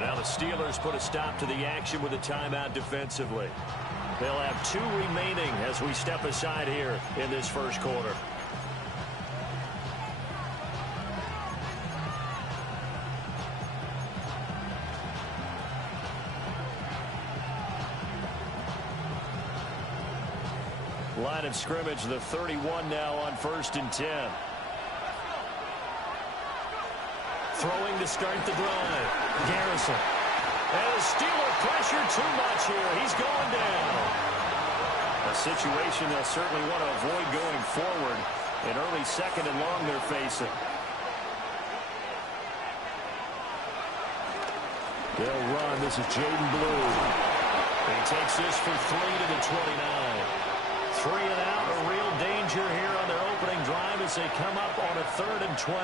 Now the Steelers put a stop to the action with a timeout defensively. They'll have 2 remaining as we step aside here in this first quarter. Line of scrimmage, the 31 now on 1st and 10. Throwing to start the drive. Garrison. And the Steeler pressure too much here. He's going down. A situation they'll certainly want to avoid going forward. An early 2nd and long they're facing. They'll run. This is Jaden Blue. He takes this for 3 to the 29. 3 and out, a real danger here on their opening drive as they come up on a 3rd and 12.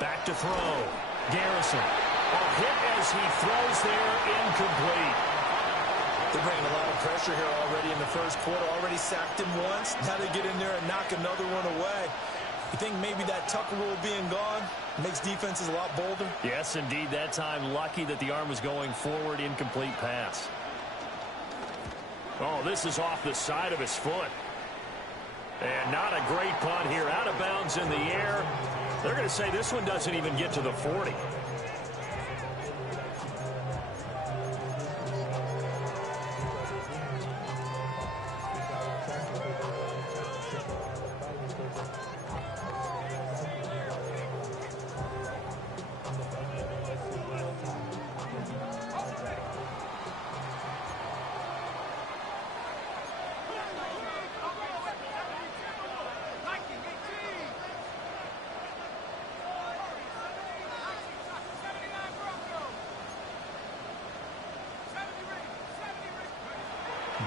Back to throw. Garrison. A hit as he throws there, incomplete. They're bringing a lot of pressure here already in the first quarter. Already sacked him once. Now they get in there and knock another one away. You think maybe that Tucker rule being gone makes defenses a lot bolder? Yes, indeed. That time, lucky that the arm was going forward. Incomplete pass. Oh, this is off the side of his foot. And not a great punt here. Out of bounds in the air. They're going to say this one doesn't even get to the 40.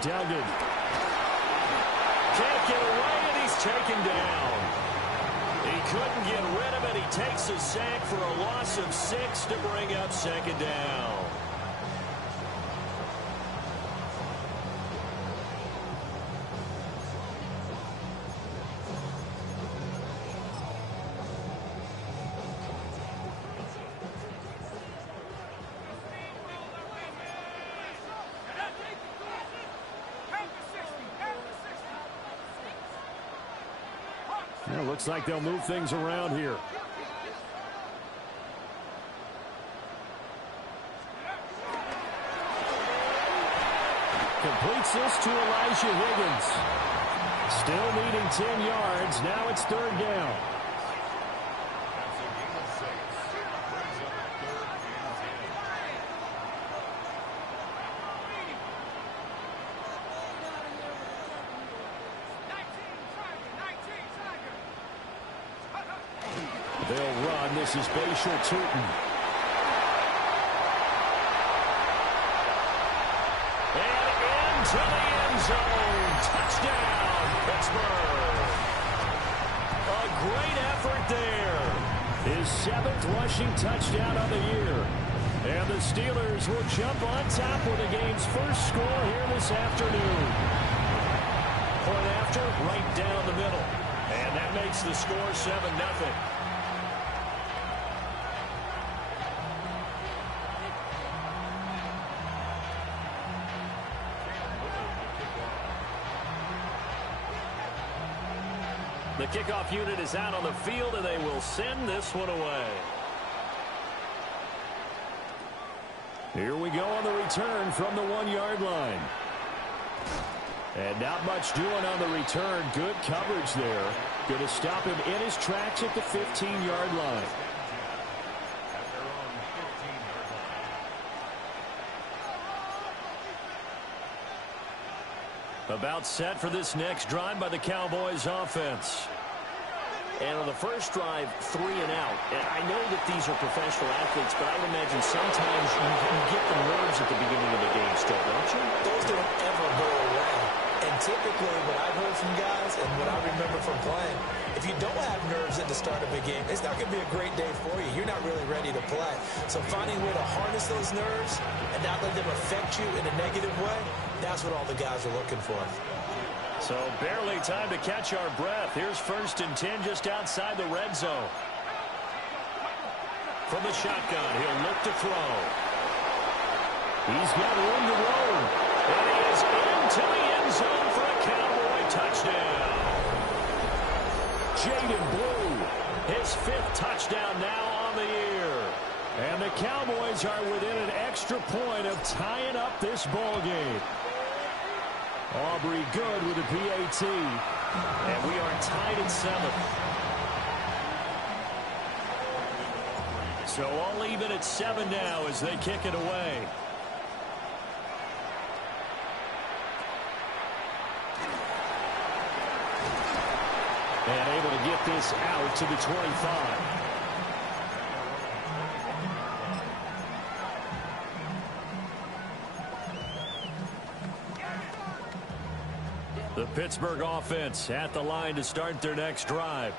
Duggan. Can't get away, and he's taken down. He couldn't get rid of it. He takes a sack for a loss of 6 to bring up 2nd down. Yeah, looks like they'll move things around here. Completes this to Elijah Higgins. Still needing 10 yards. Now it's 3rd down. They'll run. This is Bashal Tutin. And into the end zone. Touchdown, Pittsburgh. A great effort there. His 7th rushing touchdown of the year. And the Steelers will jump on top with the game's first score here this afternoon. Point after, right down the middle. And that makes the score 7-0. The kickoff unit is out on the field, and they will send this one away. Here we go on the return from the 1-yard line. And not much doing on the return. Good coverage there. Going to stop him in his tracks at the 15-yard line. About set for this next drive by the Cowboys offense. And on the first drive, 3 and out. And I know that these are professional athletes, but I would imagine sometimes you get the nerves at the beginning of the game still, don't you? Those don't ever go away. And typically what I've heard from guys and what I remember from playing, if you don't have nerves at the start of a game, it's not going to be a great day for you. You're not really ready to play. So finding a way to harness those nerves and not let them affect you in a negative way, that's what all the guys are looking for. So barely time to catch our breath. Here's 1st and 10 just outside the red zone. From the shotgun, he'll look to throw. He's got room to roam. And he is into the end zone for a Cowboy touchdown. Jaden Blue, his 5th touchdown now on the year. And the Cowboys are within an extra point of tying up this ball game. Aubrey good with a PAT. And we are tied at 7. So all even at 7 now as they kick it away. And able to get this out to the 25. The Pittsburgh offense at the line to start their next drive.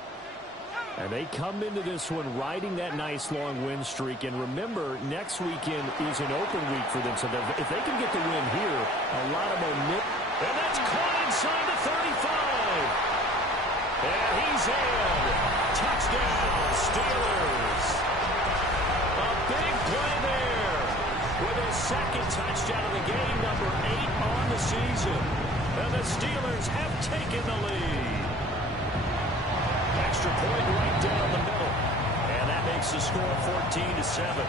And they come into this one riding that nice long win streak. And remember, next weekend is an open week for them. So if they can get the win here, a lot of momentum. And that's caught inside the 35. And he's in. Touchdown, Steelers. A big play there with his 2nd touchdown of the game, number 8 on the season. And the Steelers have taken the lead. Extra point right down the middle. And that makes the score 14-7.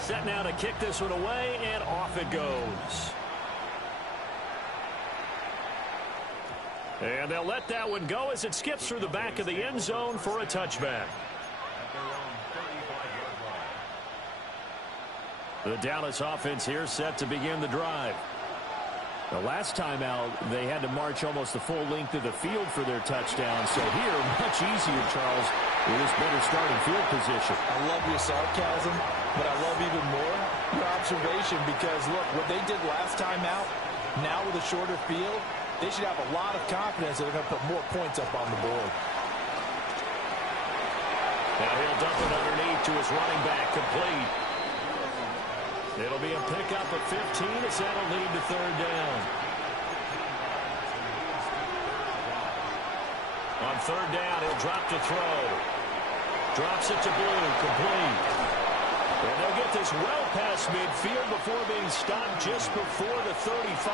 Set now to kick this one away, and off it goes. And they'll let that one go as it skips through the back of the end zone for a touchback. The Dallas offense here set to begin the drive. The last time out, they had to march almost the full length of the field for their touchdown. So here, much easier, Charles, with this better starting field position. I love your sarcasm, but I love even more your observation because, look, what they did last time out, now with a shorter field, they should have a lot of confidence that they're going to put more points up on the board. Now he'll dump it underneath to his running back, complete. It'll be a pickup of 15 as that'll lead to 3rd down. On 3rd down, he'll drop to throw. Drops it to Blue, complete. And they'll get this well past midfield before being stopped just before the 35.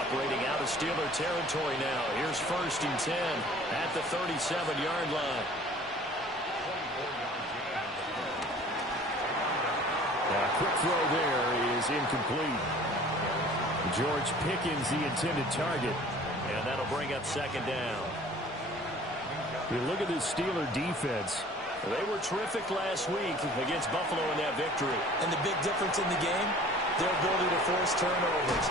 Operating out of Steeler territory now. Here's 1st and 10 at the 37-yard line. Quick throw there is incomplete. George Pickens, the intended target. And that'll bring up 2nd down. You look at this Steeler defense. They were terrific last week against Buffalo in that victory. And the big difference in the game, their ability to force turnovers.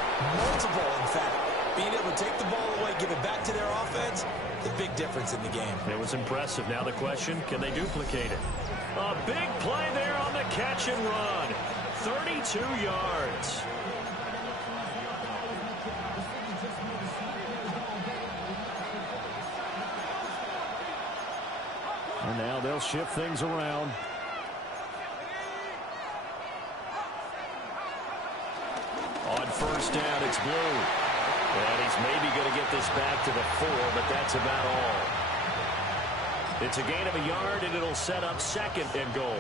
Multiple, in fact. Being able to take the ball away, give it back to their offense, the big difference in the game. It was impressive. Now the question, can they duplicate it? A big play there on the catch and run. 32 yards. And now they'll shift things around. On 1st down, it's Blue. And he's maybe going to get this back to the 4, but that's about all. It's a gain of a yard, and it'll set up 2nd and goal.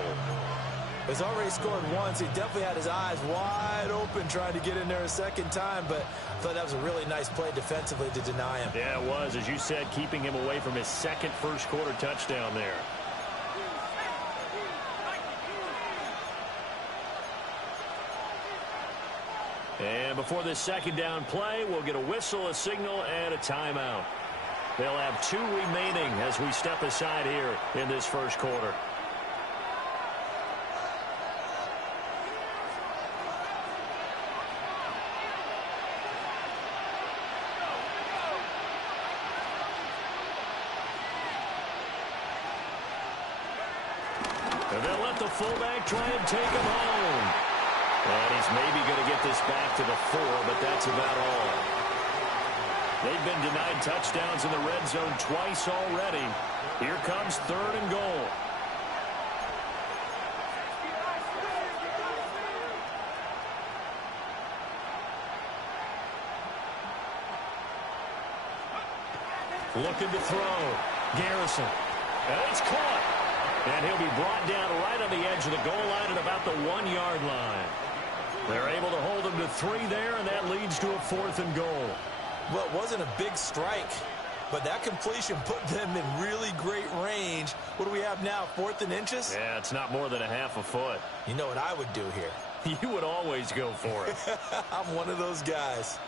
He's already scored once. He definitely had his eyes wide open trying to get in there a 2nd time, but I thought that was a really nice play defensively to deny him. Yeah, it was. As you said, keeping him away from his 2nd first-quarter touchdown there. And before this 2nd down play, we'll get a whistle, a signal, and a timeout. They'll have 2 remaining as we step aside here in this first quarter. And they'll let the fullback try and take him home. And he's maybe going to get this back to the 4, but that's about all. They've been denied touchdowns in the red zone twice already. Here comes 3rd and goal. Looking to throw. Garrison. And it's caught. And he'll be brought down right on the edge of the goal line at about the 1-yard line. They're able to hold him to 3 there, and that leads to a 4th and goal. Well, it wasn't a big strike, but that completion put them in really great range. What do we have now, 4th and inches? Yeah, it's not more than a half a foot. You know what I would do here? You would always go for it. I'm one of those guys.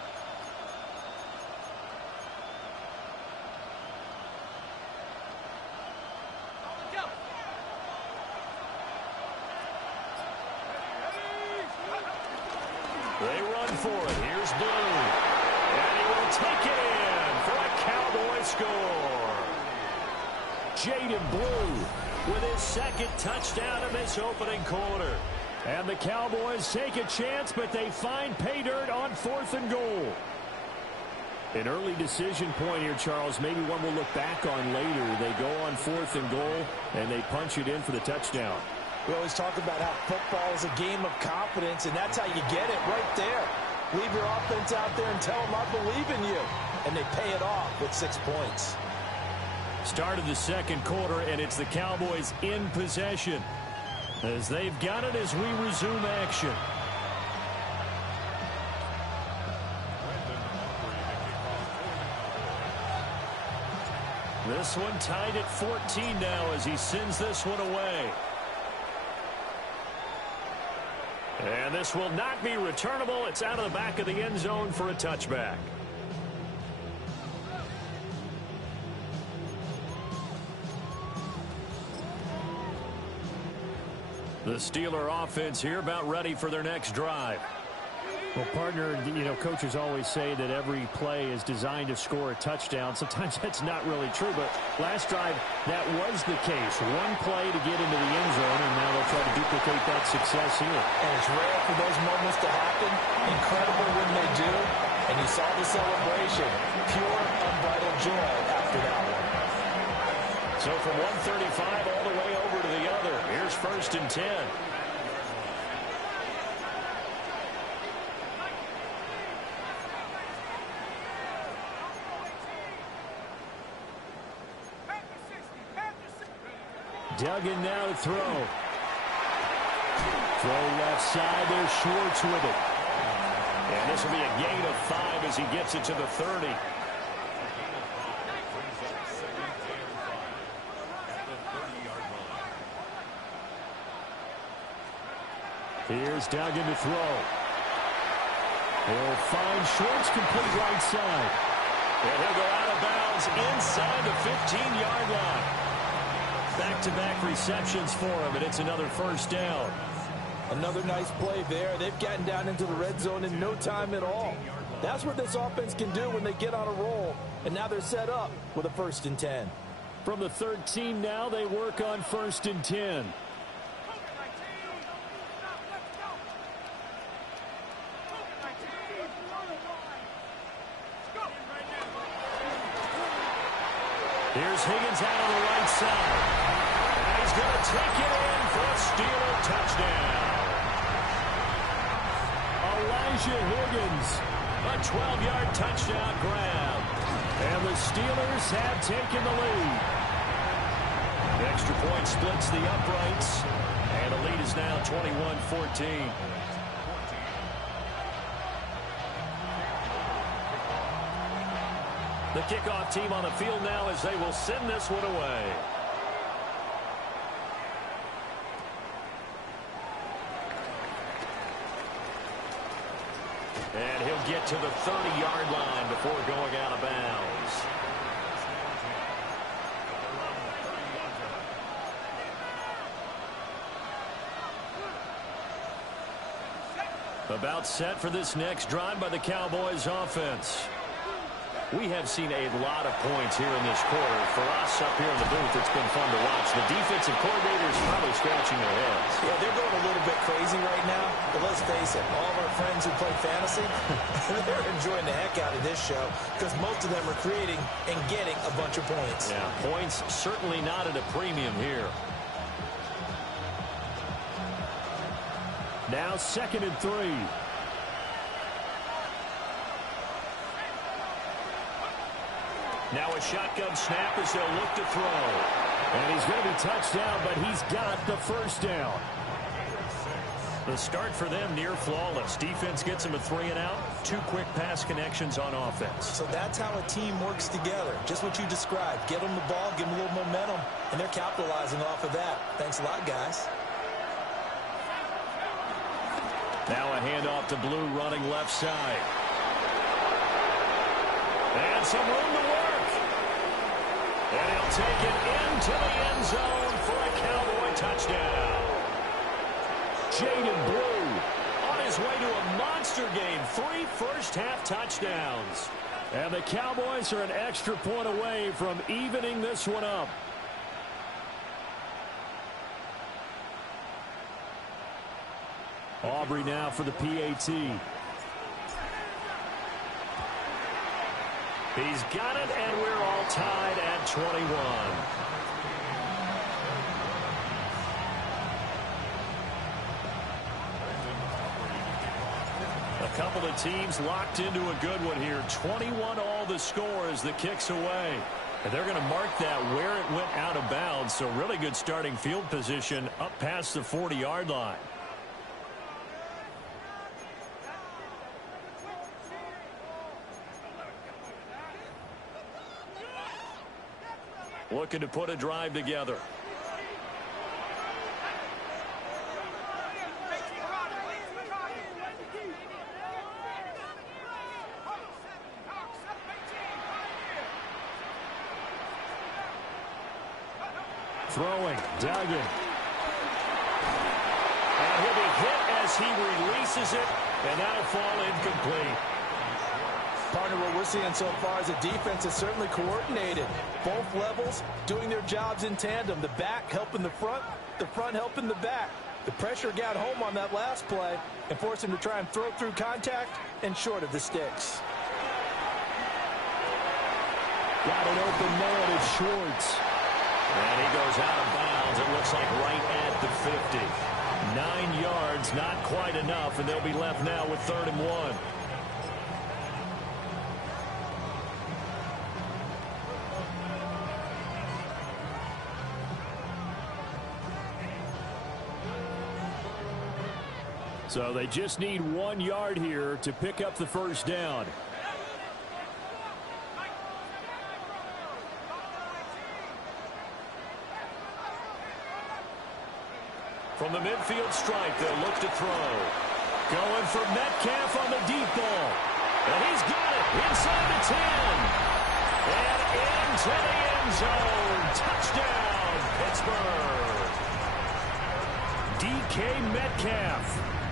They run for it. Here's Blue. And he will take it in for a Cowboy score. Jaden Blue with his 2nd touchdown in this opening quarter. And the Cowboys take a chance, but they find pay dirt on 4th and goal. An early decision point here, Charles. Maybe one we'll look back on later. They go on 4th and goal, and they punch it in for the touchdown. We always talk about how football is a game of confidence, and that's how you get it right there. Leave your offense out there and tell them I believe in you. And they pay it off with 6 points. Start of the 2nd quarter, and it's the Cowboys in possession as they've got it as we resume action. This one tied at 14 now as he sends this one away. And this will not be returnable. It's out of the back of the end zone for a touchback. The Steeler offense here about ready for their next drive. Well, partner, you know, coaches always say that every play is designed to score a touchdown. Sometimes that's not really true, but last drive, that was the case. One play to get into the end zone, and now they'll try to duplicate that success here. And it's rare for those moments to happen. Incredible when they do. And you saw the celebration. Pure, unbridled joy after that one. So from 135 all the way over to the other. Here's 1st and 10. Duggan now to throw. Throw left side. There's Schwartz with it. And this will be a gain of 5 as he gets it to the 30. Here's Duggan to throw. He'll find Schwartz complete right side. And he'll go out of bounds inside the 15-yard line. Back-to-back receptions for him, and it's another 1st down. Another nice play there. They've gotten down into the red zone in no time at all. That's what this offense can do when they get on a roll. And now they're set up with a 1st and 10. From the 13 now, they work on 1st and 10. Here's Higgins out on the right side. And he's going to take it in for a Steeler touchdown. Elijah Higgins, a 12-yard touchdown grab. And the Steelers have taken the lead. The extra point splits the uprights. And the lead is now 21-14. The kickoff team on the field now as they will send this one away. And he'll get to the 30-yard line before going out of bounds. About set for this next drive by the Cowboys offense. We have seen a lot of points here in this quarter. For us up here in the booth, it's been fun to watch. The defensive coordinators probably scratching their heads. Yeah, they're going a little bit crazy right now. But let's face it, all of our friends who play fantasy, they're enjoying the heck out of this show because most of them are creating and getting a bunch of points. Yeah, points certainly not at a premium here. Now 2nd and 3. Now a shotgun snap as they'll look to throw. And he's going to be touched down, but he's got the first down. The start for them near flawless. Defense gets them a 3-and-out. 2 quick pass connections on offense. So that's how a team works together. Just what you described. Get them the ball, give them a little momentum, and they're capitalizing off of that. Thanks a lot, guys. Now a handoff to Blue running left side. And some room to work. And he'll take it into the end zone for a Cowboy touchdown. Jaden Blue on his way to a monster game. 3 first-half touchdowns. And the Cowboys are an extra point away from evening this one up. Aubrey now for the PAT. He's got it, and we're all tied at 21. A couple of teams locked into a good one here. 21 all the score as the kick's away. And they're going to mark that where it went out of bounds. So really good starting field position up past the 40-yard line. Looking to put a drive together. Throwing, Duggan. And he'll be hit as he releases it, and that'll fall incomplete. Partner, what we're seeing so far is a defense is certainly coordinated. Both levels doing their jobs in tandem. The back helping the front helping the back. The pressure got home on that last play and forced him to try and throw through contact and short of the sticks. Got an open man, it's Schwartz. And he goes out of bounds, it looks like right at the 50. 9 yards, not quite enough, and they'll be left now with 3rd and 1. So they just need 1 yard here to pick up the first down. From the midfield stripe, they'll look to throw. Going for Metcalf on the deep ball. And he's got it inside the 10. And into the end zone. Touchdown, Pittsburgh. DK Metcalf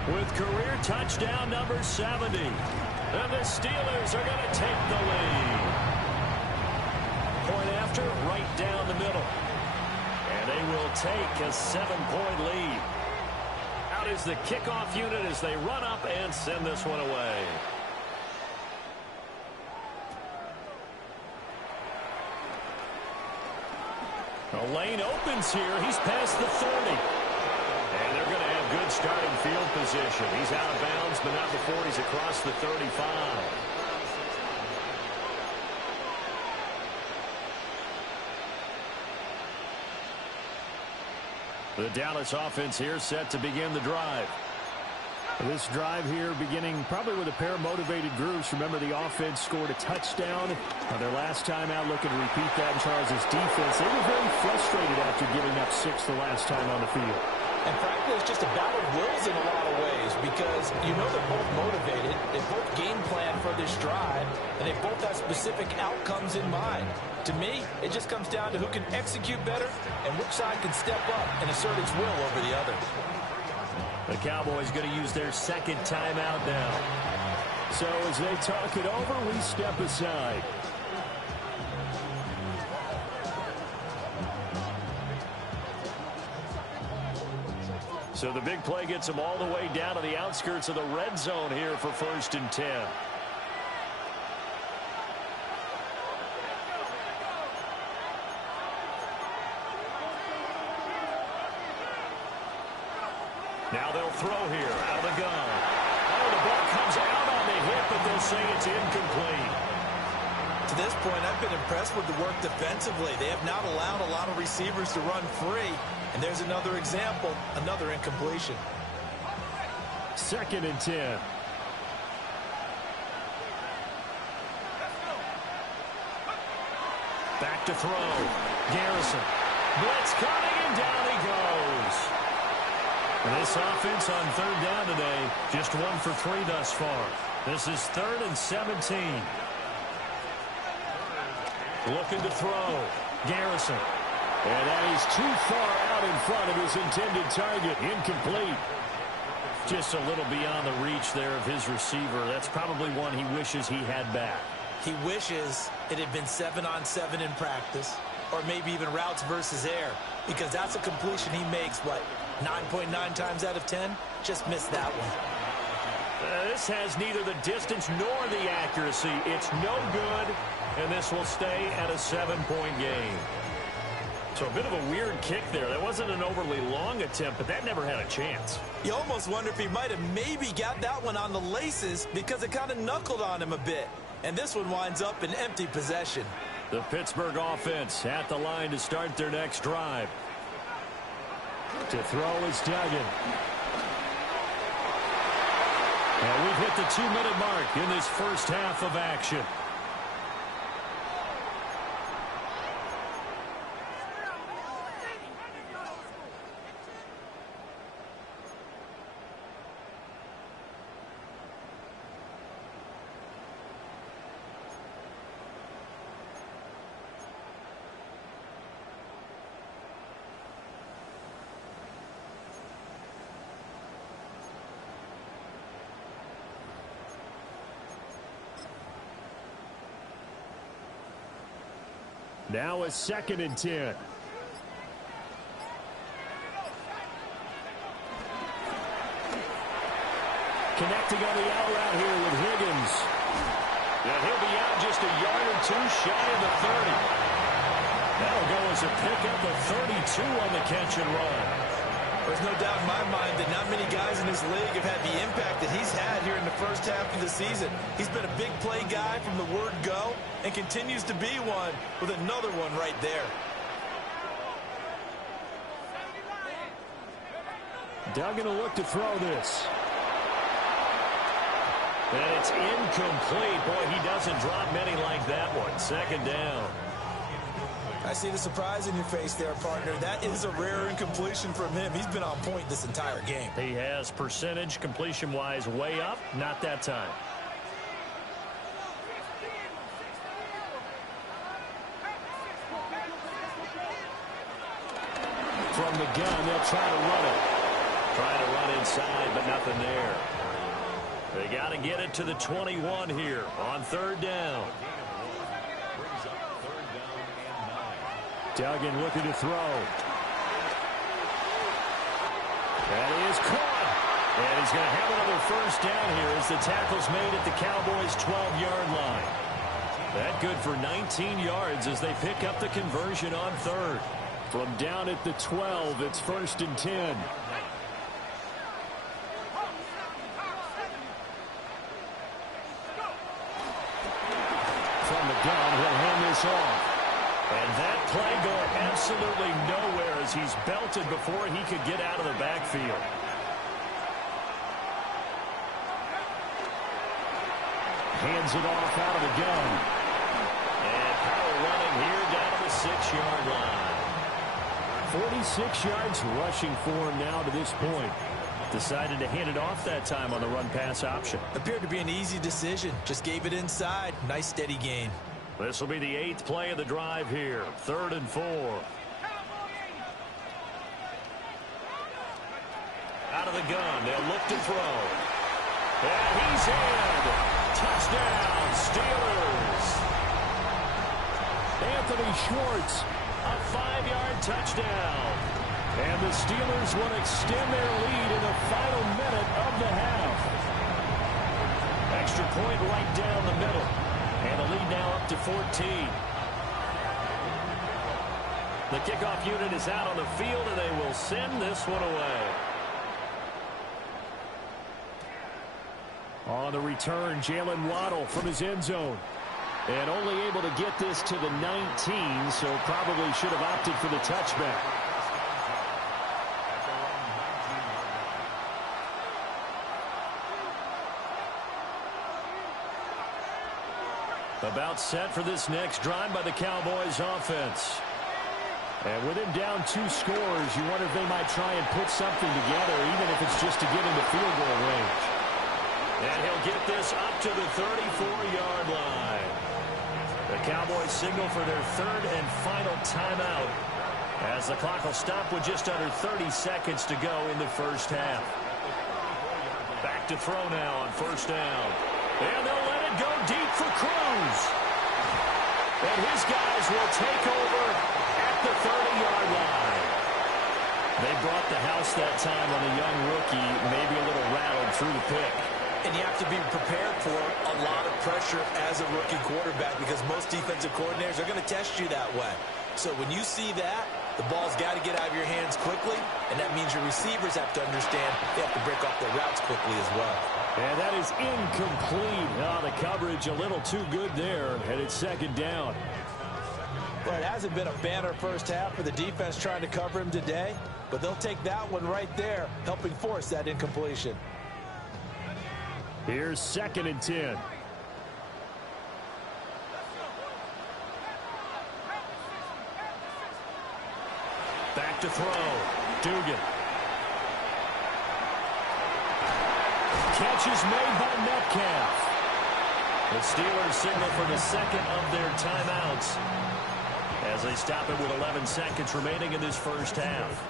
with career touchdown number 70. And the Steelers are going to take the lead. Point after, right down the middle. And they will take a 7-point lead. Out is the kickoff unit as they run up and send this one away. The lane opens here. He's past the 30. And they're going to have good starting field position. He's out of bounds, but not before he's across the 35. The Dallas offense here set to begin the drive. This drive here beginning probably with a pair of motivated groups. Remember, the offense scored a touchdown on their last time out, looking to repeat that in Charles' defense. They were very frustrated after giving up 6 the last time on the field. And frankly, it's just a battle of wills in a lot of ways because you know they're both motivated. They both game plan for this drive, and they both have specific outcomes in mind. To me, it just comes down to who can execute better and which side can step up and assert its will over the other. The Cowboys going to use their second timeout now. So as they talk it over, we step aside. So the big play gets them all the way down to the outskirts of the red zone here for 1st and 10. Now they'll throw here out of the gun. Oh, the ball comes out on the hit, but they'll say it's incomplete. To this point, I've been impressed with the work defensively. They have not allowed a lot of receivers to run free. And there's another example, another incompletion. 2nd and 10. Back to throw. Garrison. Blitz coming, and down he goes. And this offense on 3rd down today, just 1 for 3 thus far. This is 3rd and 17. Looking to throw. Garrison. And that is too far out in front of his intended target. Incomplete. Just a little beyond the reach there of his receiver. That's probably one he wishes he had back. He wishes it had been 7-on-7 in practice, or maybe even routes versus air, because that's a completion he makes, 9.9 times out of 10? Just missed that one. This has neither the distance nor the accuracy. It's no good, and this will stay at a 7-point game. So a bit of a weird kick there. That wasn't an overly long attempt, but that never had a chance. You almost wonder if he might have maybe got that one on the laces because it kind of knuckled on him a bit. And this one winds up in empty possession. The Pittsburgh offense at the line to start their next drive. To throw is Duggan. And we've hit the 2-minute mark in this first half of action. Now a 2nd and 10. Connecting on the out route here with Higgins. And he'll be out just a yard or 2 shy of the 30. That'll go as a pickup of 32 on the catch and run. There's no doubt in my mind that not many guys in this league have had the impact that he's had here in the first half of the season. He's been a big play guy from the word go and continues to be one with another one right there. Duggan will look to throw this. And it's incomplete. Boy, he doesn't drop many like that one. 2nd down. I see the surprise in your face there, partner. That is a rare incompletion from him. He's been on point this entire game. He has percentage completion-wise way up. Not that time. From the gun, they'll try to run it. Trying to run inside, but nothing there. They got to get it to the 21 here on 3rd down. Duggan looking to throw. That is caught. And he's going to have another 1st down here as the tackle's made at the Cowboys' 12-yard line. That good for 19 yards as they pick up the conversion on 3rd. From down at the 12, it's 1st and 10. From the gun, he'll hand this off. And that play going absolutely nowhere as he's belted before he could get out of the backfield. Hands it off out of the gun. And power running here down to the 6-yard line. 46 yards rushing for him now to this point. Decided to hand it off that time on the run-pass option. Appeared to be an easy decision. Just gave it inside. Nice steady gain. This will be the 8th play of the drive here. 3rd and 4. Out of the gun. They'll look to throw. And he's in. Touchdown, Steelers. Anthony Schwartz, a 5-yard touchdown. And the Steelers will extend their lead in the final minute of the half. Extra point right down the middle. And the lead now up to 14. The kickoff unit is out on the field, and they will send this one away. On the return, Jalen Waddle from his end zone. And only able to get this to the 19, so probably should have opted for the touchback. About set for this next drive by the Cowboys offense. And with him down 2 scores, you wonder if they might try and put something together, even if it's just to get into field goal range. And he'll get this up to the 34-yard line. The Cowboys signal for their 3rd and final timeout, as the clock will stop with just under 30 seconds to go in the first half. Back to throw now on first down. And they'll let it go deep for Cruz. And his guys will take over at the 30-yard line. They brought the house that time on the young rookie, maybe a little rattled through the pick. And you have to be prepared for a lot of pressure as a rookie quarterback, because most defensive coordinators are going to test you that way. So when you see that, the ball's got to get out of your hands quickly, and that means your receivers have to understand they have to break off their routes quickly as well. And that is incomplete. Oh, the coverage a little too good there, and it's 2nd down. Well, it hasn't been a banner first half for the defense trying to cover him today, but they'll take that one right there, helping force that incompletion. Here's 2nd and 10. Back to throw. Dugan. Catch is made by Metcalf. The Steelers signal for the 2nd of their timeouts as they stop it with 11 seconds remaining in this first half.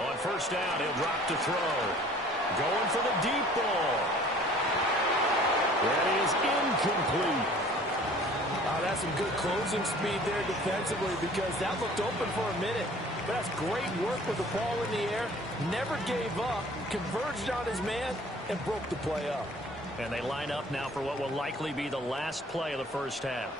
On first down, he'll drop to throw. Going for the deep ball. That is incomplete. That's some good closing speed there defensively, because that looked open for a minute. But that's great work with the ball in the air. Never gave up, converged on his man, and broke the play up. And they line up now for what will likely be the last play of the first half.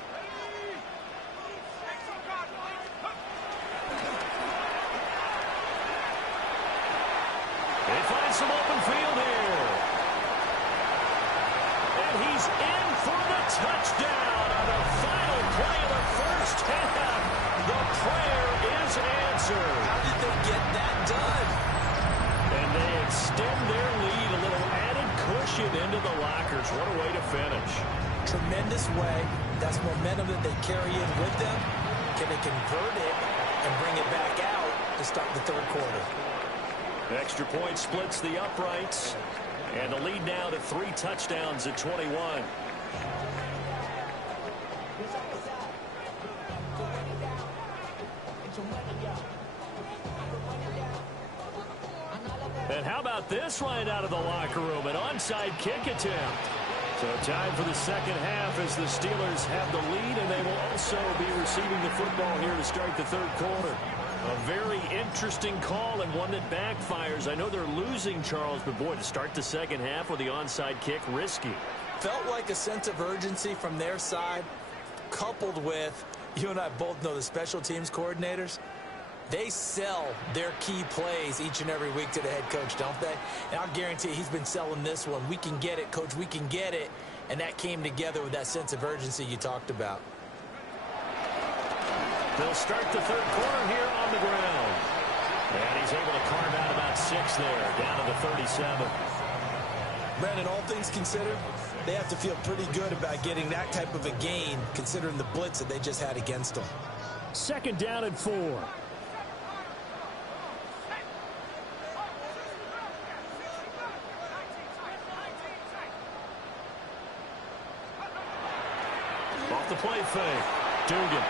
They find some open field here. And he's in for the touchdown on the final play of the first half. The prayer is answered. How did they get that done? And they extend their lead, a little added cushion into the lockers. What a way to finish. Tremendous way. That's momentum that they carry in with them. Can they convert it and bring it back out to start the 3rd quarter? Extra point splits the uprights. And the lead now to 3 touchdowns at 21. And how about this right out of the locker room? An onside kick attempt. So time for the second half as the Steelers have the lead, and they will also be receiving the football here to start the 3rd quarter. A very interesting call and one that backfires. I know they're losing, Charles, but boy, to start the second half with the onside kick, risky. Felt like a sense of urgency from their side, coupled with, you and I both know the special teams coordinators, they sell their key plays each and every week to the head coach, don't they? And I'll guarantee he's been selling this one. We can get it, coach, we can get it. And that came together with that sense of urgency you talked about. They'll start the 3rd quarter here on the ground. And he's able to carve out about 6 there, down to the 37. Brandon, all things considered, they have to feel pretty good about getting that type of a gain, considering the blitz that they just had against them. 2nd down and 4. Off the play fake. Dugan.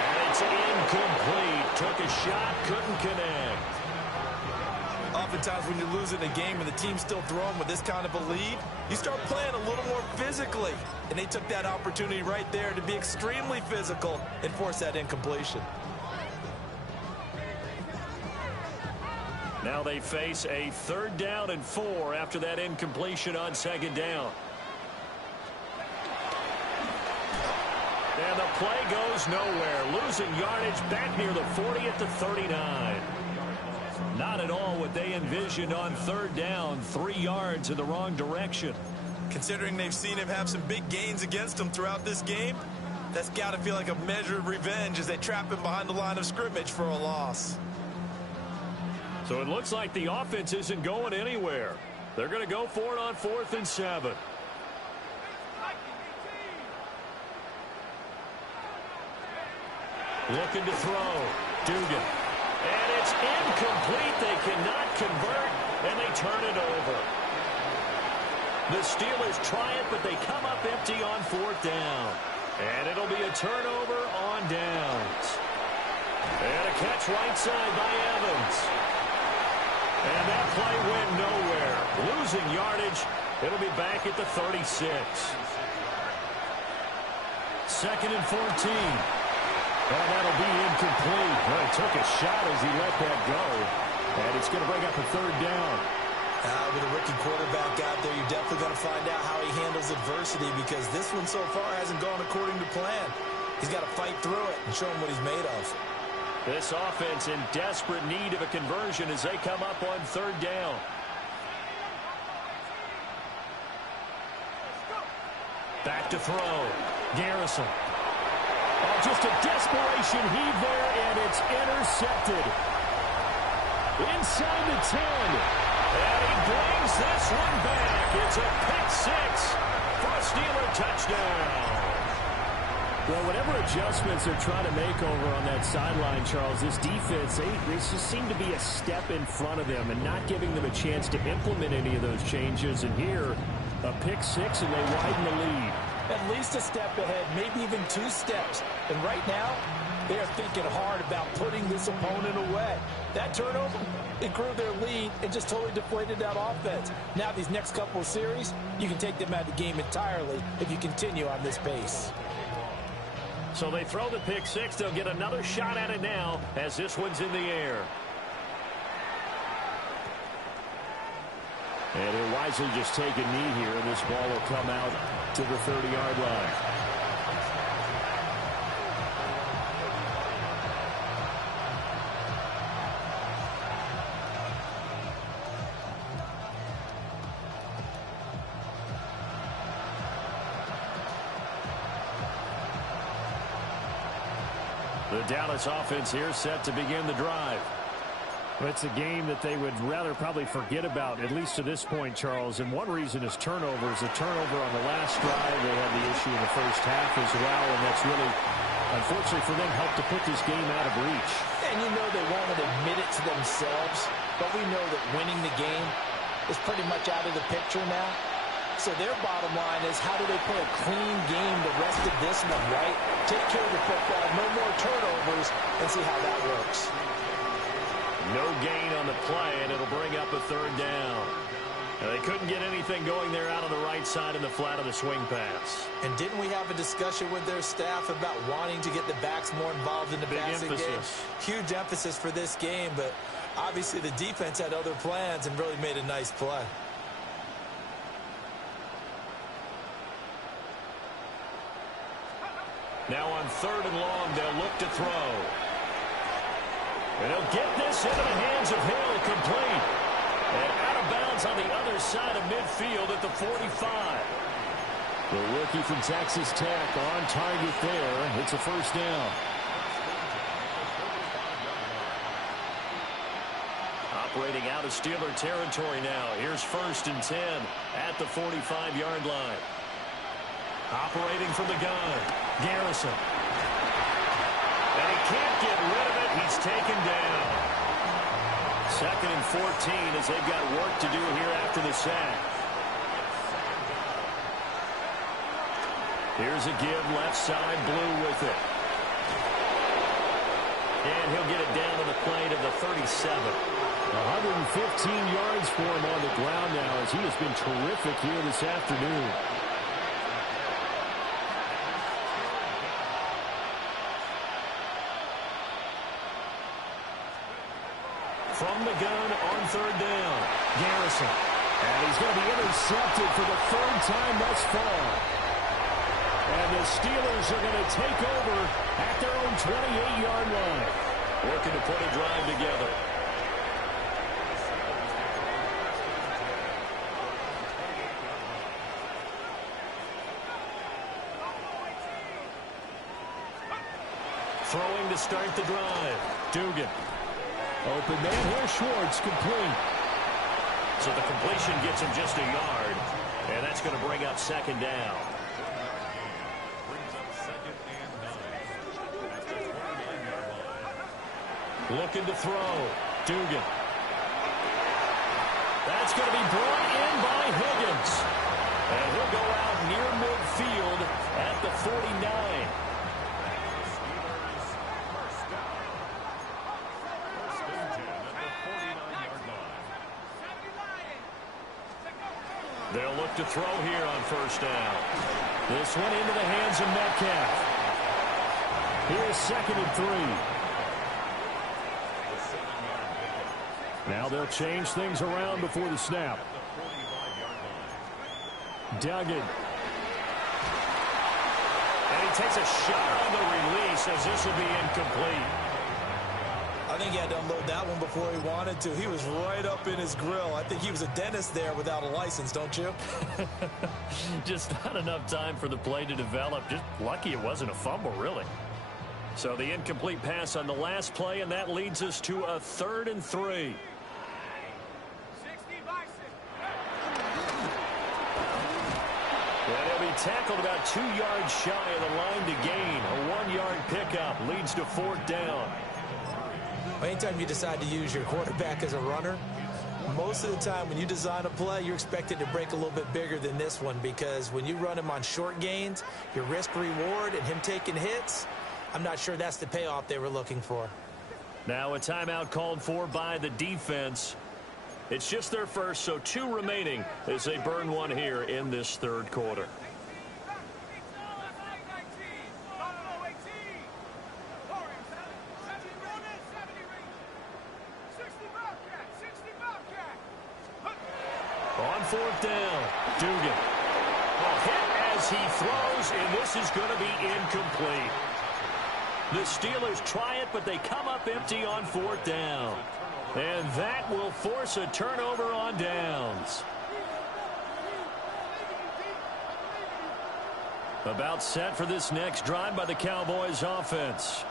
And it's incomplete. Took a shot, couldn't connect. Oftentimes when you're losing a game and the team's still throwing with this kind of a lead, you start playing a little more physically. And they took that opportunity right there to be extremely physical and force that incompletion. Now they face a 3rd down and 4 after that incompletion on 2nd down. And the play goes nowhere. Losing yardage back near the 40 at the 39. Not at all what they envisioned on third down. 3 yards in the wrong direction. Considering they've seen him have some big gains against them throughout this game, that's got to feel like a measure of revenge as they trap him behind the line of scrimmage for a loss. So it looks like the offense isn't going anywhere. They're going to go for it on 4th and 7. Looking to throw. Dugan. And it's incomplete. They cannot convert, and they turn it over. The Steelers try it, but they come up empty on 4th down. And it'll be a turnover on downs. And a catch right side by Evans. And that play went nowhere. Losing yardage. It'll be back at the 36. 2nd and 14. And that'll be incomplete. Well, he took a shot as he let that go. And it's going to bring up a 3rd down. With a rookie quarterback out there, you're definitely going to find out how he handles adversity, because this one so far hasn't gone according to plan. He's got to fight through it and show him what he's made of. This offense in desperate need of a conversion as they come up on 3rd down. Back to throw. Garrison. Oh, just a desperation heave there, and it's intercepted. Inside the 10. And he brings this one back. It's a pick-6 for a Steeler touchdown. Well, whatever adjustments they're trying to make over on that sideline, Charles, this defense, they just seem to be a step in front of them and not giving them a chance to implement any of those changes. And here, a pick-6, and they widen the lead. At least a step ahead, maybe even 2 steps. And right now, they are thinking hard about putting this opponent away. That turnover, it grew their lead and just totally deflated that offense. Now these next couple of series, you can take them out of the game entirely if you continue on this pace. So they throw the pick-6. They'll get another shot at it now as this one's in the air. And he'll wisely just take a knee here, and this ball will come out to the 30-yard line. The Dallas offense here set to begin the drive. It's a game that they would rather probably forget about, at least to this point, Charles. And one reason is turnovers. The turnover on the last drive, they had the issue in the first half as well, and that's really, unfortunately for them, helped to put this game out of reach. And you know they won't admit it to themselves, but we know that winning the game is pretty much out of the picture now. So their bottom line is, how do they play a clean game the rest of this one, right? Take care of the football, no more turnovers, and see how that works. No gain on the play, and it'll bring up a 3rd down. Now, they couldn't get anything going there out on the right side in the flat of the swing pass. And didn't we have a discussion with their staff about wanting to get the backs more involved in the passing game? Huge emphasis for this game, but obviously the defense had other plans and really made a nice play. Now on 3rd and long, they'll look to throw. And he'll get this into the hands of Hill, complete. And out of bounds on the other side of midfield at the 45. The rookie from Texas Tech on target there. It's a 1st down. Operating out of Steeler territory now. Here's 1st and 10 at the 45-yard line. Operating from the gun, Garrison. And he can't get rid of it. He's taken down. 2nd and 14 as they've got work to do here after the sack. Here's a give, left side, Blue with it. And he'll get it down to the play to the 37. 115 yards for him on the ground now, as he has been terrific here this afternoon. From the gun on 3rd down, Garrison. And he's going to be intercepted for the 3rd time thus far. And the Steelers are going to take over at their own 28-yard line. Working to put a drive together. Throwing to start the drive. Dugan. Open man here, Schwartz, complete. So the completion gets him just a yard, and that's going to bring up second down. Looking to throw. Dugan. That's going to be brought in by Higgins. And he'll go out near midfield at the 49. They'll look to throw here on first down. This one into the hands of Metcalf. Here's 2nd and 3. Now they'll change things around before the snap. Duggan. And he takes a shot on the release as this will be incomplete. I think he had to unload that one before he wanted to. He was right up in his grill. I think he was a dentist there without a license, don't you? Just not enough time for the play to develop. Just lucky it wasn't a fumble, really. So the incomplete pass on the last play, and that leads us to a 3rd and 3. And he'll be tackled about 2 yards shy of the line to gain. A 1-yard pickup leads to 4th down. Anytime you decide to use your quarterback as a runner, most of the time when you design a play, you're expected to break a little bit bigger than this one, because when you run him on short gains, your risk-reward and him taking hits, I'm not sure that's the payoff they were looking for. Now a timeout called for by the defense. It's just their first, so 2 remaining as they burn one here in this 3rd quarter. On 4th down, Dugan. A hit as he throws, and this is going to be incomplete. The Steelers try it, but they come up empty on 4th down. And that will force a turnover on downs. About set for this next drive by the Cowboys offense.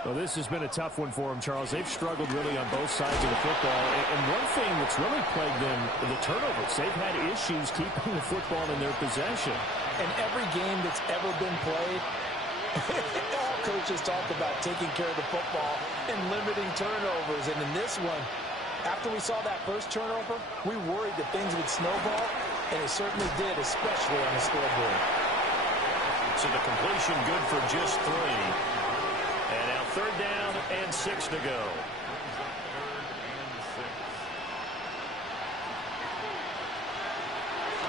Well, this has been a tough one for them, Charles. They've struggled really on both sides of the football. And one thing that's really plagued them, the turnovers. They've had issues keeping the football in their possession. And every game that's ever been played, all coaches talk about taking care of the football and limiting turnovers. And in this one, after we saw that first turnover, we worried that things would snowball, and it certainly did, especially on the scoreboard. So the completion good for just 3. And now 3rd down and 6 to go.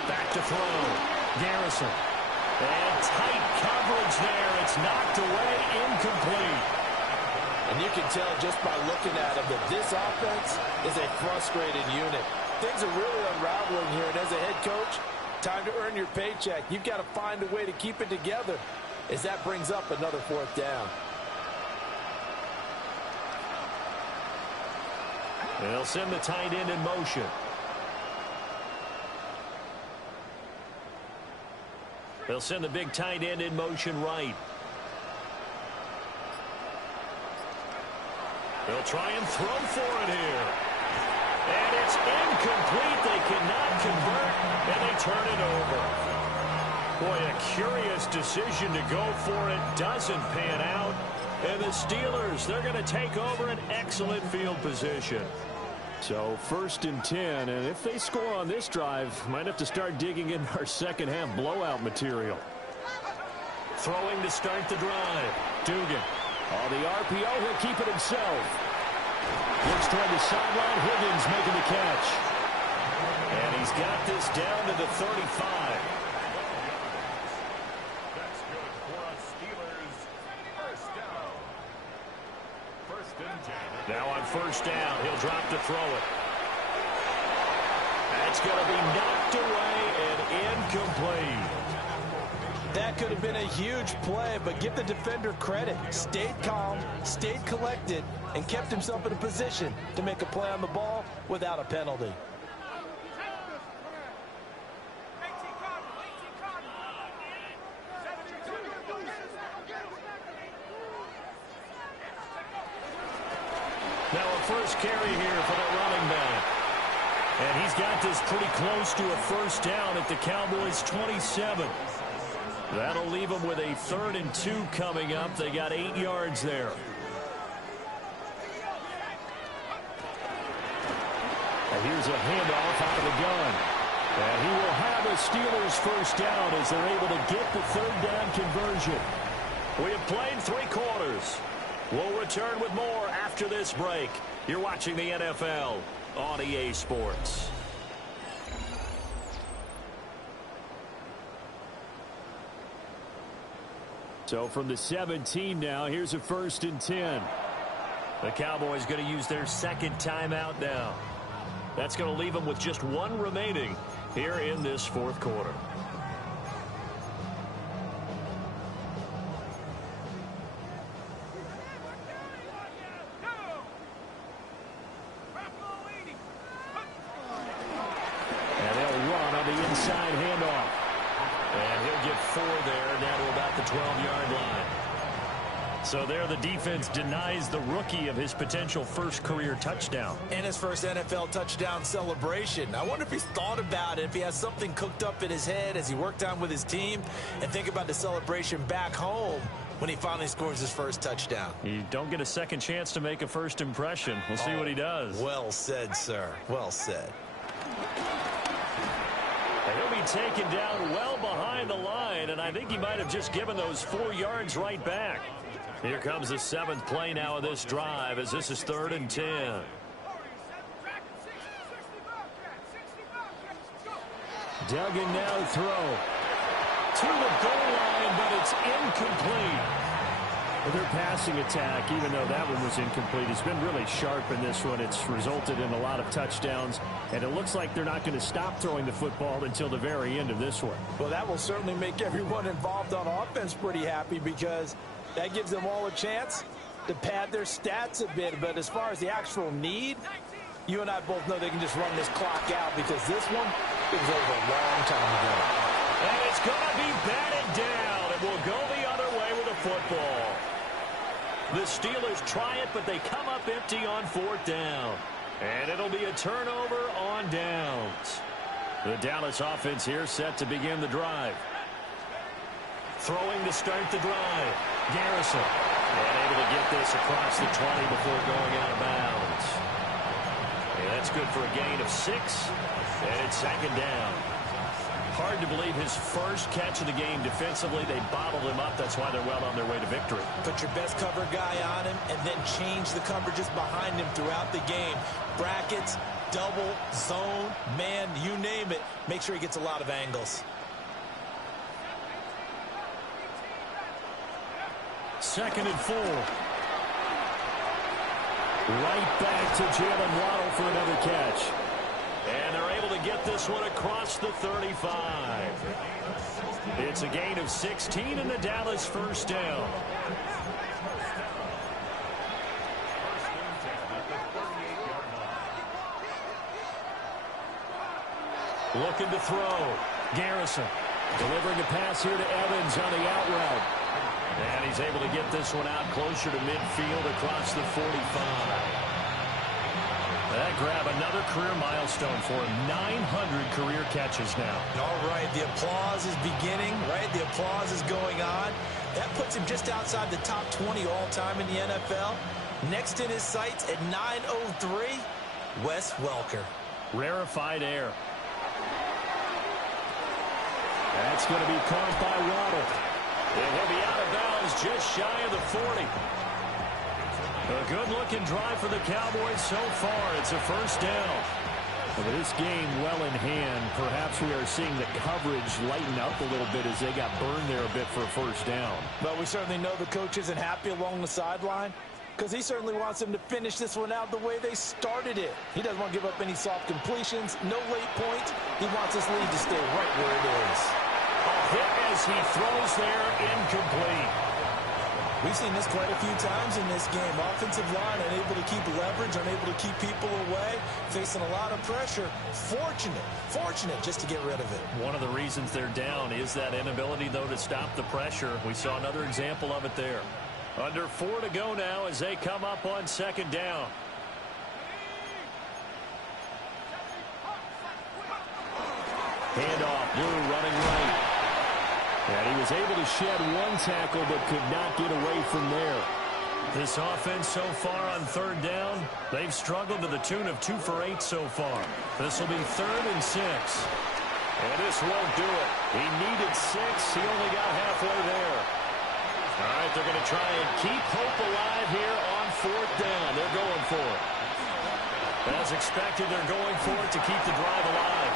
Back to throw. Garrison. And tight coverage there. It's knocked away, incomplete. And you can tell just by looking at him that this offense is a frustrated unit. Things are really unraveling here, and as a head coach, time to earn your paycheck. You've got to find a way to keep it together as that brings up another 4th down. They'll send the tight end in motion. They'll send the big tight end in motion right. They'll try and throw for it here. And it's incomplete. They cannot convert, and they turn it over. Boy, a curious decision to go for it. Doesn't pan out. And the Steelers, they're going to take over an excellent field position. So 1st and 10, and if they score on this drive, might have to start digging in our second half blowout material. Throwing to start the drive. Dugan. On the RPO, he'll keep it himself. Looks toward the sideline. Higgins making the catch. And he's got this down to the 35. That's good for a Steelers first down. 1st and 10. Now on 1st down, he'll drop to throw it. That's going to be knocked away and incomplete. That could have been a huge play, but give the defender credit. Stayed calm, stayed collected, and kept himself in a position to make a play on the ball without a penalty. Now a first carry here for the running back. And he's got this pretty close to a first down at the Cowboys' 27. That'll leave them with a 3rd and 2 coming up. They got 8 yards there. And here's a handoff out of the gun. And he will have a Steelers first down as they're able to get the 3rd down conversion. We have played 3 quarters. We'll return with more after this break. You're watching the NFL on EA Sports. So from the 17 now, here's a 1st and 10. The Cowboys going to use their 2nd timeout now. That's going to leave them with just 1 remaining here in this 4th quarter. And they'll run on the inside handoff. And he'll get 4 there, down to about the 12-yard line. So there the defense denies the rookie of his potential first career touchdown. And his first NFL touchdown celebration. I wonder if he's thought about it, if he has something cooked up in his head as he worked on with his team, and think about the celebration back home when he finally scores his first touchdown. You don't get a second chance to make a first impression. We'll see what he does. Well said, sir. Well said. And he'll be taken down well behind the line, and I think he might have just given those 4 yards right back. Here comes the 7th play now of this drive as this is 3rd and 10. Duggan now to throw. To the goal line, but it's incomplete. Their passing attack, even though that one was incomplete, has been really sharp in this one. It's resulted in a lot of touchdowns, and it looks like they're not going to stop throwing the football until the very end of this one. Well, that will certainly make everyone involved on offense pretty happy because that gives them all a chance to pad their stats a bit. But as far as the actual need, you and I both know they can just run this clock out because this one, it was over a long time ago. And it's going to be batted down. It will go the other way with the football. The Steelers try it, but they come up empty on 4th down. And it'll be a turnover on downs. The Dallas offense here set to begin the drive. Throwing to start the drive. Garrison. And able to get this across the 20 before going out of bounds. And that's good for a gain of 6. And it's 2nd down. Hard to believe his first catch of the game defensively. They bottled him up. That's why they're well on their way to victory. Put your best cover guy on him and then change the coverages behind him throughout the game. Brackets, double, zone, man, you name it. Make sure he gets a lot of angles. 2nd and 4. Right back to Jalen Waddle for another catch. And they're able to get this one across the 35. It's a gain of 16 and the Dallas first down. Looking to throw. Garrison delivering a pass here to Evans on the out route. And he's able to get this one out closer to midfield across the 45. That grab another career milestone for him. 900 career catches now. All right, the applause is beginning, right? The applause is going on. That puts him just outside the top 20 all-time in the NFL. Next in his sights at 903, Wes Welker. Rarefied air. That's going to be caught by Waddle. And he'll be out of bounds just shy of the 40. A good-looking drive for the Cowboys so far. It's a first down. Well, this game well in hand. Perhaps we are seeing the coverage lighten up a little bit as they got burned there a bit for a first down. But we certainly know the coach isn't happy along the sideline because he certainly wants them to finish this one out the way they started it. He doesn't want to give up any soft completions, no late points. He wants this lead to stay right where it is. A hit as he throws there, incomplete. We've seen this quite a few times in this game. Offensive line unable to keep leverage, unable to keep people away, facing a lot of pressure. Fortunate just to get rid of it. One of the reasons they're down is that inability, though, to stop the pressure. We saw another example of it there. Under 4 to go now as they come up on second down. Handoff, Blue running right. And he was able to shed one tackle but could not get away from there. This offense so far on third down, they've struggled to the tune of 2 for 8 so far. This will be 3rd and 6. And this won't do it. He needed 6. He only got halfway there. All right, they're going to try and keep hope alive here on 4th down. They're going for it. As expected, they're going for it to keep the drive alive.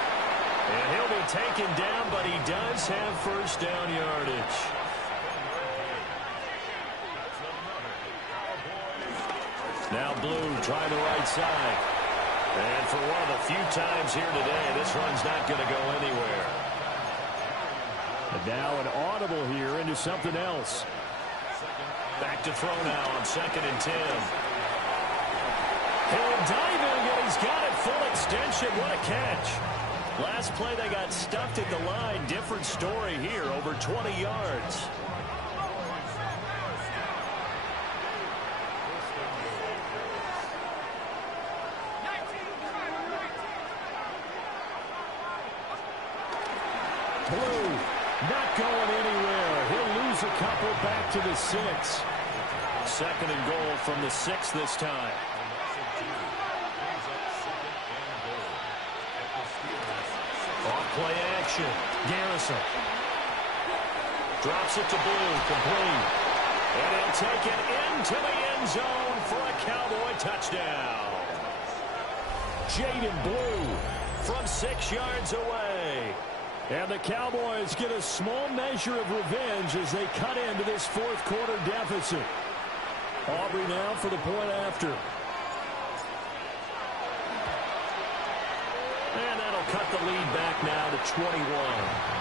And he'll be taken down, but he does have first down yardage. Now Blue trying the right side. And for one of the few times here today, this run's not going to go anywhere. And now an audible here into something else. Back to throw now on 2nd and 10. He'll dive in, and he's got it full extension. What a catch. Last play, they got stuffed at the line. Different story here, over 20 yards. Blue not going anywhere. He'll lose a couple back to the 6. 2nd and goal from the 6 this time. Off-play action. Garrison. Drops it to Blue. Complete. And he'll take it into the end zone for a Cowboy touchdown. Jaden Blue From 6 yards away. And the Cowboys get a small measure of revenge as they cut into this 4th quarter deficit. Aubrey now for the point after. And that'll cut the lead back now to 21.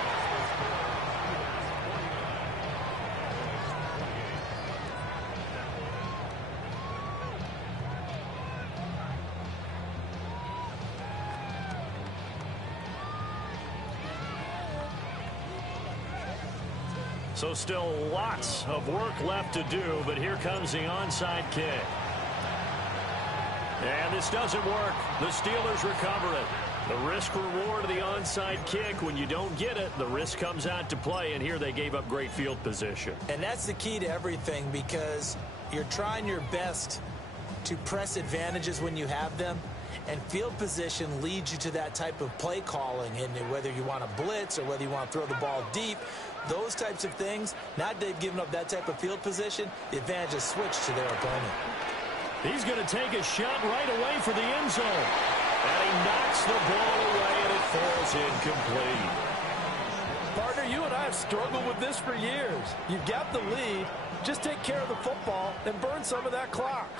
So still lots of work left to do, but here comes the onside kick. And this doesn't work. The Steelers recover it. The risk-reward of the onside kick, when you don't get it, the risk comes out to play, and here they gave up great field position. And that's the key to everything, because you're trying your best to press advantages when you have them, and field position leads you to that type of play calling, and whether you want to blitz or whether you want to throw the ball deep, those types of things, now that they've given up that type of field position, the advantage is switched to their opponent. He's going to take a shot right away for the end zone. And he knocks the ball away, and it falls incomplete. Partner, you and I have struggled with this for years. You've got the lead. Just take care of the football and burn some of that clock.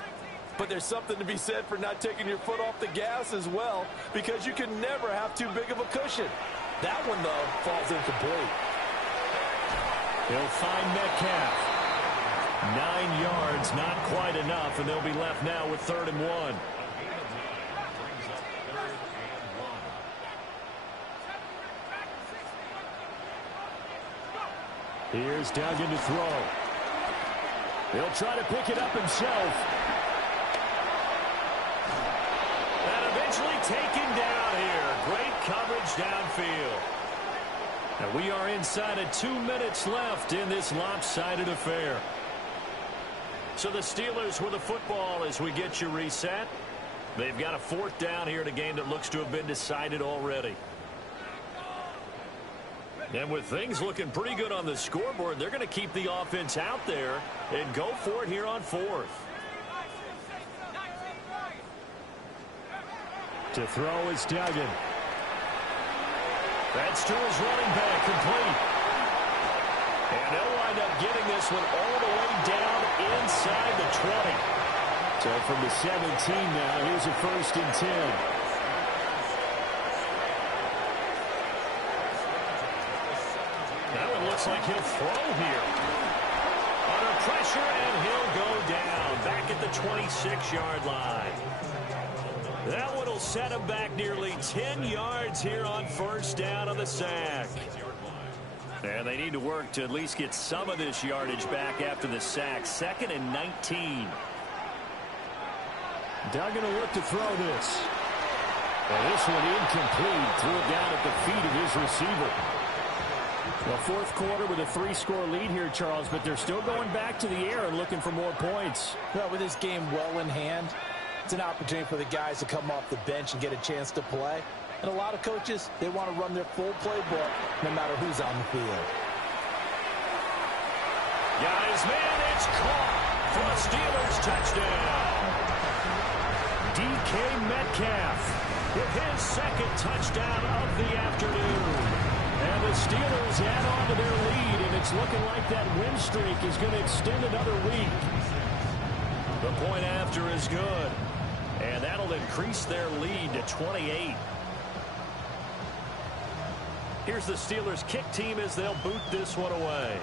But there's something to be said for not taking your foot off the gas as well, because you can never have too big of a cushion. That one, though, falls incomplete. He'll find Metcalf. 9 yards, not quite enough, and they'll be left now with 3rd and 1. Here's Duggan to throw. He'll try to pick it up himself. And eventually taken down here. Great coverage downfield. And we are inside of 2 minutes left in this lopsided affair. So the Steelers with the football as we get you reset. They've got a 4th down here in a game that looks to have been decided already. And with things looking pretty good on the scoreboard, they're going to keep the offense out there and go for it here on 4th. To throw is Duggan. That's to his running back, complete. And they'll wind up getting this one all the way down inside the 20. So from the 17 now, here's a 1st and 10. Looks like he'll throw here. Under pressure, and he'll go down. Back at the 26-yard line. That one will set him back nearly 10 yards here on first down on the sack. And they need to work to at least get some of this yardage back after the sack. 2nd and 19. Doug going to look to throw this. And this one incomplete. Threw it down at the feet of his receiver. Well, fourth quarter with a 3-score lead here, Charles, but they're still going back to the air and looking for more points. Well, with this game well in hand, it's an opportunity for the guys to come off the bench and get a chance to play. And a lot of coaches, they want to run their full playbook no matter who's on the field. Got his man, it's caught for a Steelers touchdown. DK Metcalf with his 2nd touchdown of the afternoon. And the Steelers add on to their lead, and it's looking like that win streak is going to extend another week. The point after is good, and that'll increase their lead to 28. Here's the Steelers kick team as they'll boot this one away.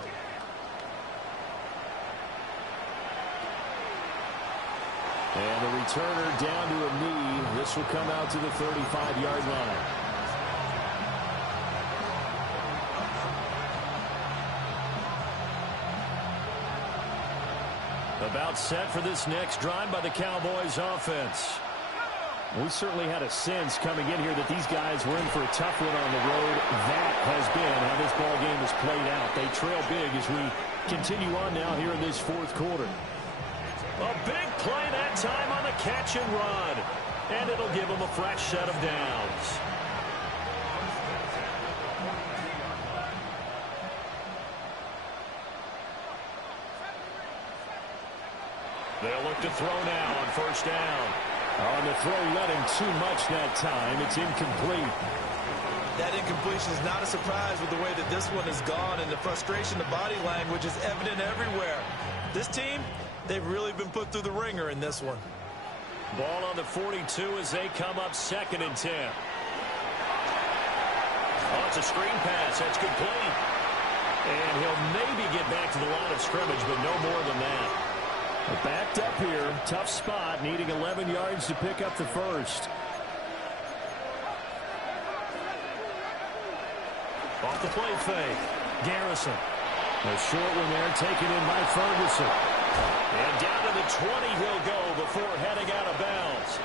And the returner down to a knee. This will come out to the 35-yard line. About set for this next drive by the Cowboys offense. We certainly had a sense coming in here that these guys were in for a tough one on the road. That has been how this ball game has played out. They trail big as we continue on now here in this fourth quarter. A big play that time on the catch and run. And it'll give them a fresh set of downs. They'll look to throw now on first down. On the throw, let him too much that time. It's incomplete. That incompletion is not a surprise with the way that this one has gone, and the frustration, the body language is evident everywhere. This team, they've really been put through the ringer in this one. Ball on the 42 as they come up 2nd and 10. Oh, it's a screen pass. That's complete. And he'll maybe get back to the line of scrimmage, but no more than that. Backed up here. Tough spot. Needing 11 yards to pick up the first. Off the play fake. Garrison. A short one there taken in by Ferguson. And down to the 20 he'll go before heading out of bounds.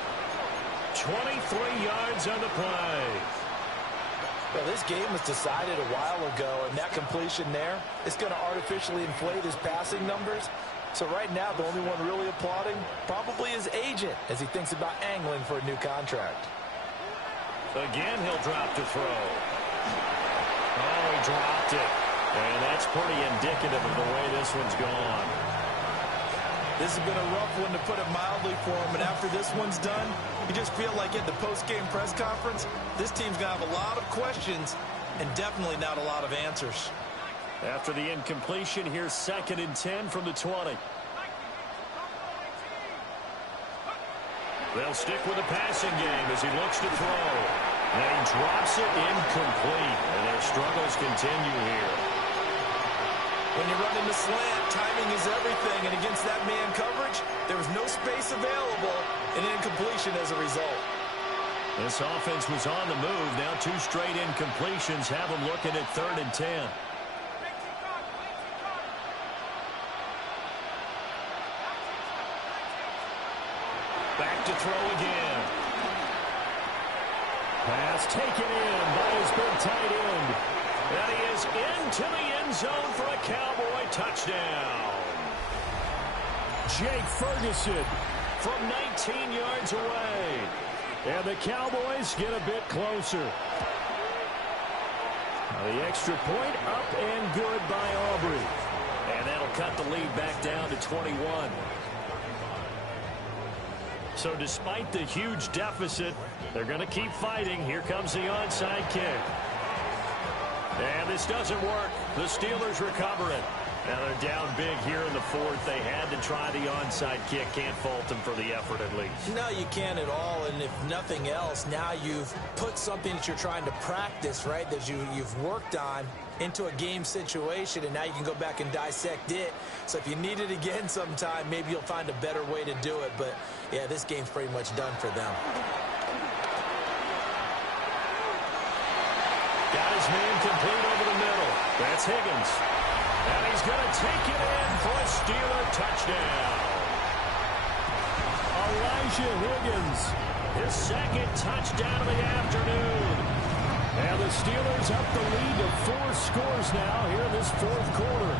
23 yards on the play. Well, this game was decided a while ago, and that completion there is going to artificially inflate his passing numbers. So right now, the only one really applauding probably his agent as he thinks about angling for a new contract. Again, he'll drop to throw. Oh, he dropped it. And that's pretty indicative of the way this one's gone. This has been a rough one, to put it mildly, for him. And after this one's done, you just feel like at the post-game press conference, this team's going to have a lot of questions and definitely not a lot of answers. After the incompletion, here's 2nd and 10 from the 20. They'll stick with the passing game as he looks to throw. And he drops it incomplete. And their struggles continue here. When you're running the slant, timing is everything. And against that man coverage, there was no space available, and incompletion as a result. This offense was on the move. Now 2 straight incompletions have them looking at 3rd and 10. Back to throw again. Pass taken in by his big tight end. And he is into the end zone for a Cowboy touchdown. Jake Ferguson from 19 yards away. And the Cowboys get a bit closer. The extra point up and good by Aubrey. And that'll cut the lead back down to 21. So despite the huge deficit, they're going to keep fighting. Here comes the onside kick. And this doesn't work. The Steelers recover it. Now they're down big here in the fourth. They had to try the onside kick. Can't fault them for the effort at least. No, you can't at all. And if nothing else, now you've put something that you're trying to practice, right, that you've worked on into a game situation, and now you can go back and dissect it. So if you need it again sometime, maybe you'll find a better way to do it. But, yeah, this game's pretty much done for them. Got his man complete over the middle. That's Higgins. And he's going to take it in for a Steeler touchdown. Elijah Higgins, his second touchdown of the afternoon. And the Steelers up the lead to 4 scores now here in this fourth quarter.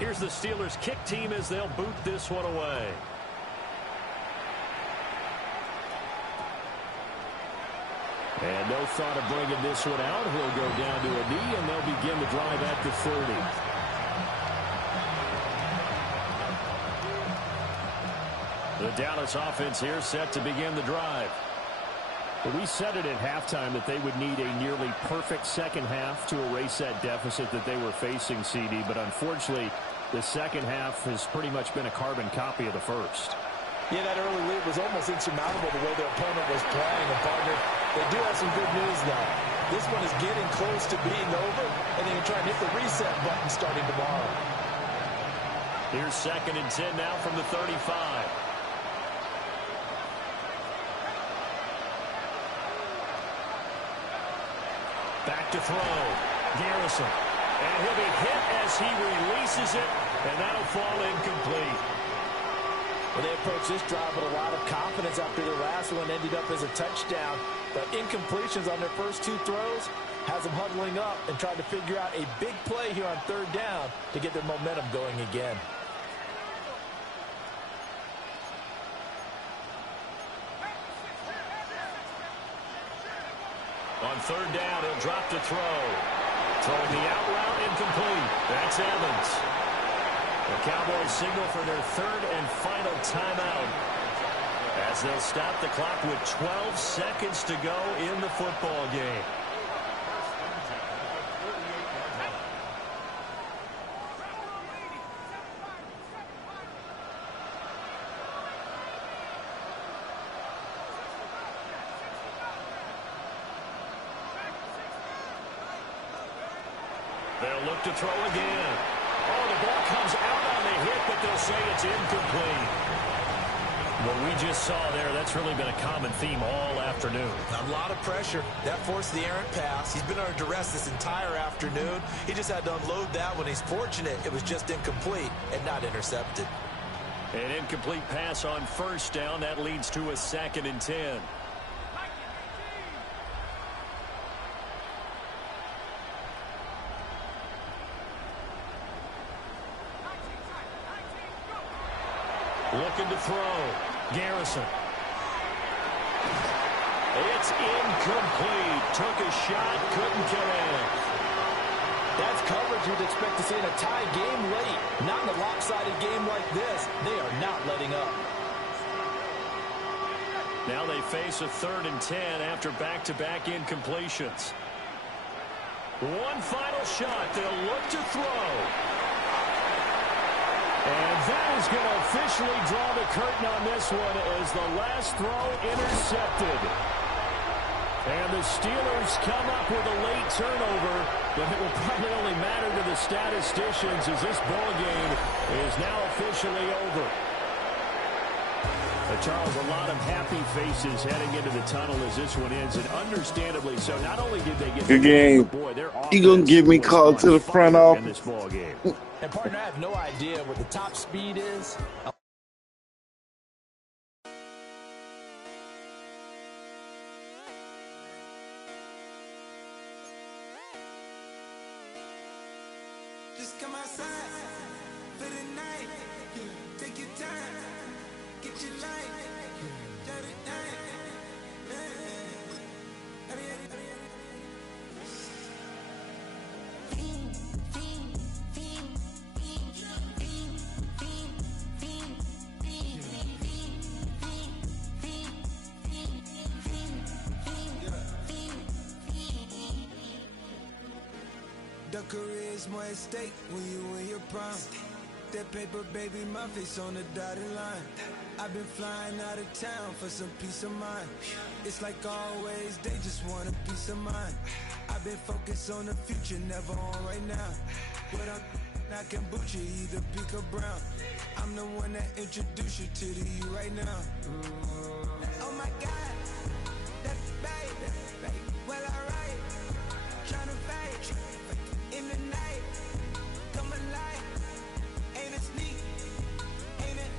Here's the Steelers kick team as they'll boot this one away. And no thought of bringing this one out. He'll go down to a knee, and they'll begin the drive at the 30. The Dallas offense here set to begin the drive. But we said it at halftime that they would need a nearly perfect second half to erase that deficit that they were facing, CD. But unfortunately, the second half has pretty much been a carbon copy of the first. Yeah, that early lead was almost insurmountable the way their opponent was playing. And, partner, they do have some good news, though. This one is getting close to being over, and they can try and hit the reset button starting tomorrow. Here's 2nd and 10 now from the 35. Back to throw. Garrison. And he'll be hit as he releases it, and that'll fall incomplete. Well, they approached this drive with a lot of confidence after the last one ended up as a touchdown. But incompletions on their first 2 throws has them huddling up and trying to figure out a big play here on 3rd down to get their momentum going again. On 3rd down, he'll drop to throw. Throwing the out route incomplete. That's Evans. The Cowboys signal for their 3rd and final timeout as they'll stop the clock with 12 seconds to go in the football game. They'll look to throw again. Oh, the ball comes out on the hit, but they'll say it's incomplete. What we just saw there, that's really been a common theme all afternoon. A lot of pressure. That forced the errant pass. He's been under duress this entire afternoon. He just had to unload that one. He's fortunate it was just incomplete and not intercepted. An incomplete pass on 1st down. That leads to a 2nd and 10. Looking to throw. Garrison. It's incomplete. Took a shot, couldn't connect. That's coverage you'd expect to see in a tie game late. Not in a lopsided game like this. They are not letting up. Now they face a 3rd and 10 after back-to-back incompletions. One final shot. They'll look to throw. And that is going to officially draw the curtain on this one as the last throw intercepted. And the Steelers come up with a late turnover, but it will probably only matter to the statisticians as this ball game is now officially over. Charles, a lot of happy faces heading into the tunnel as this one ends, and understandably so. Not only did they get good game, boy, you gonna give me called to the front office. This ball game. And partner, I have no idea what the top speed is. Just come outside for the night. Take your time, get your life, shut it down. The career's more at stake when you in your prime. That paper, baby, my face on the dotted line. I've been flying out of town for some peace of mind. It's like always, they just want a peace of mind. I've been focused on the future, never on right now. But I can boot you, either pink or brown. I'm the one that introduced you to the you right now. Oh my God, that's babe. Well, alright, tryna fight in the night. Come alive, ain't it sneak? Ain't it?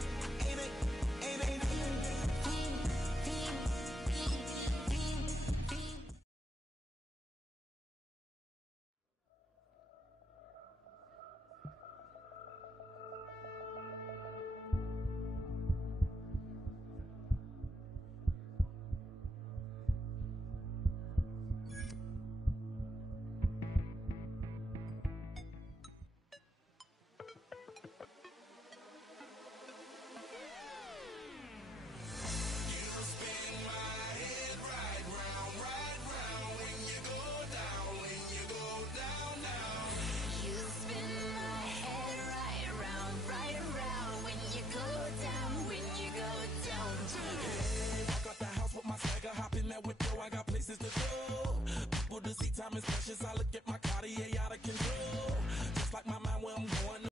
Hop in that window, I got places to go. People to see, time is precious.